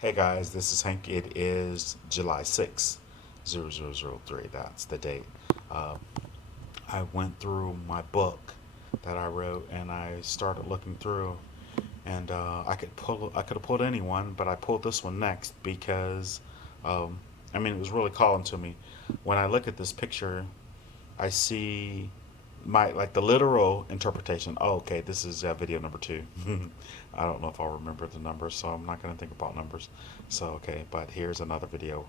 Hey guys, this is Hank. It is July 6th, 0003. That's the date. Uh, I went through my book that I wrote and I started looking through, and I could have pulled anyone, but I pulled this one next because um, it was really calling to me. When I look at this picture, I see my like the literal interpretation. Oh, okay, this is video number two. I don't know if I'll remember the numbers, so I'm not going to think about numbers. So okay, but here's another video.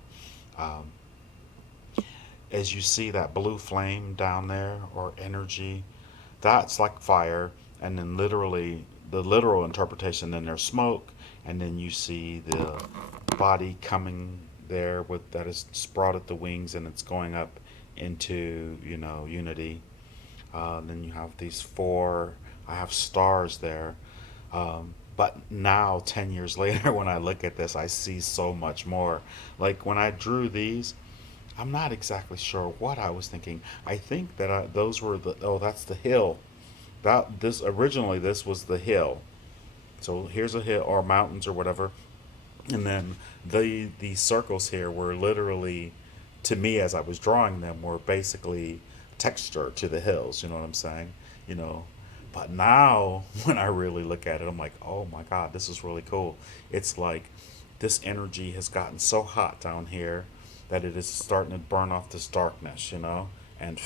Um, as you see that blue flame down there or energy, that's like fire, and then literally the literal interpretation. Then there's smoke, and then you see the body coming there with that is sprouted the wings and it's going up into unity. Then you have these four. I have stars there. But now, 10 years later, when I look at this, I see so much more. Like when I drew these, I'm not exactly sure what I was thinking. I think that those were that's the hill. This was the hill. So here's a hill or mountains or whatever. And then these circles here were literally, to me as I was drawing them, were basically texture to the hills. You know what I'm saying? You know, but now when I really look at it, I'm like, oh my god, this is really cool. It's like this energy has gotten so hot down here that it is starting to burn off this darkness. And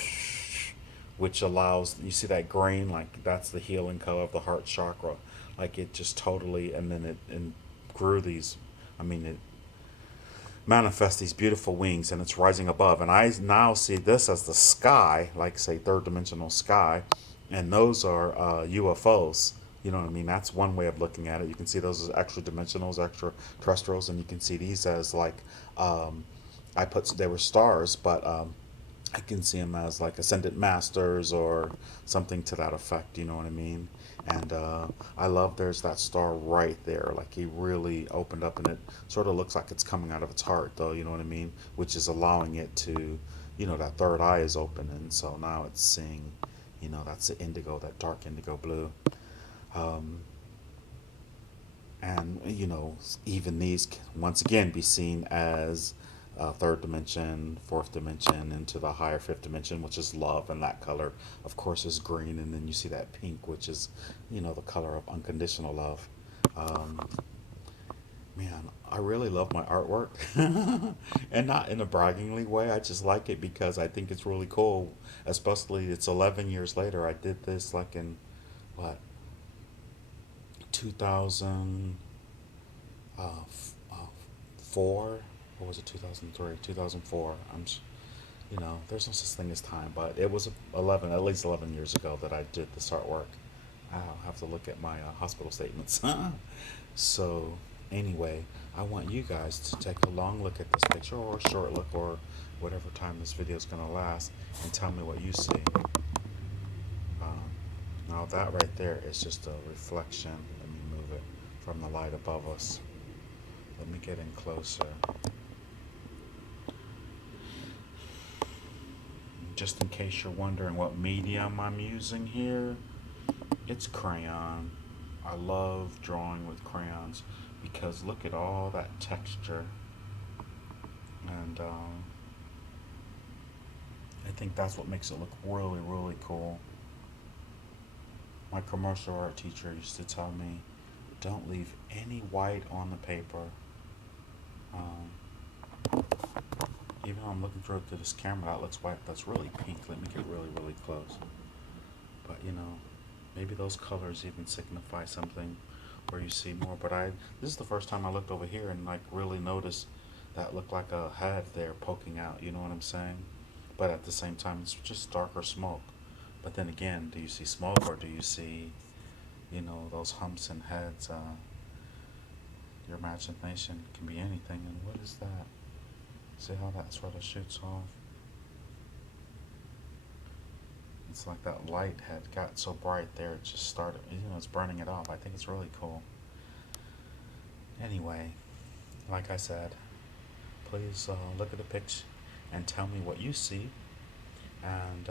which allows you see that green, like that's the healing color of the heart chakra. Like it just totally, and then it and grew these. It manifests these beautiful wings, and it's rising above. And I now see this as the sky, like say third dimensional sky, and those are UFOs. You know what I mean? That's one way of looking at it. You can see those as extra dimensionals, extraterrestrials, and you can see these as like they were stars, but I can see them as like ascendant masters or something to that effect. You know what I mean? And I love there's that star right there. Like he really opened up, and it sort of looks like it's coming out of its heart, though. You know what I mean? Which is allowing it to, that third eye is open, and so now it's seeing, that's the indigo, that dark indigo blue. Um, and even these can once again be seen as third dimension, fourth dimension, into the higher fifth dimension, which is love, and that color of course is green, and then you see that pink, which is the color of unconditional love. um, Man, I really love my artwork. And not in a braggingly way, I just like it because I think it's really cool. Especially it's 11 years later. I did this like in what, 2000 four, or was it 2003, 2004? There's no such thing as time, but it was 11, at least 11 years ago that I did this artwork. I'll have to look at my hospital statements. So anyway, I want you guys to take a long look at this picture, or a short look, or whatever time this video is going to last, and tell me what you see. um, Now that right there is just a reflection. Let me move it from the light above us. Let me get in closer. Just in case you're wondering what medium I'm using here, it's crayon. I love drawing with crayons because look at all that texture. And I think that's what makes it look really, really cool. My commercial art teacher used to tell me, don't leave any white on the paper. Um, Even though I'm looking through this camera, that looks white. That's really pink. Let me get really, really close. But maybe those colors even signify something where you see more. But this is the first time I looked over here and like really noticed that looked like a head there poking out. You know what I'm saying? But at the same time, it's just darker smoke. But then again, do you see smoke, or do you see, those humps and heads? Your imagination can be anything. And what is that? See how that sort of shoots off? It's like that light had got so bright there, it just started, it's burning it off. I think it's really cool. Anyway, like I said, please look at the picture and tell me what you see. And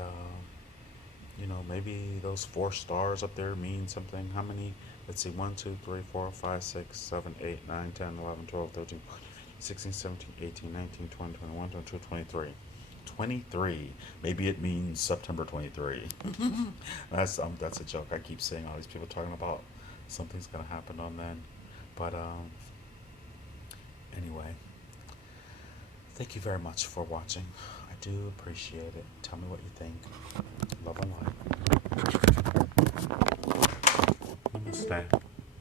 maybe those four stars up there mean something. How many Let's see, 1, 2, 3, 4, 5, 6, 7, 8, 9, 10, 11, 12, 13, 16, 17, 18, 19, 20, 21, 22, 23. 23. Maybe it means September 23. That's a joke. I keep seeing all these people talking about something's gonna happen on then. But anyway, thank you very much for watching. I do appreciate it. Tell me what you think. Love and light. Namaste.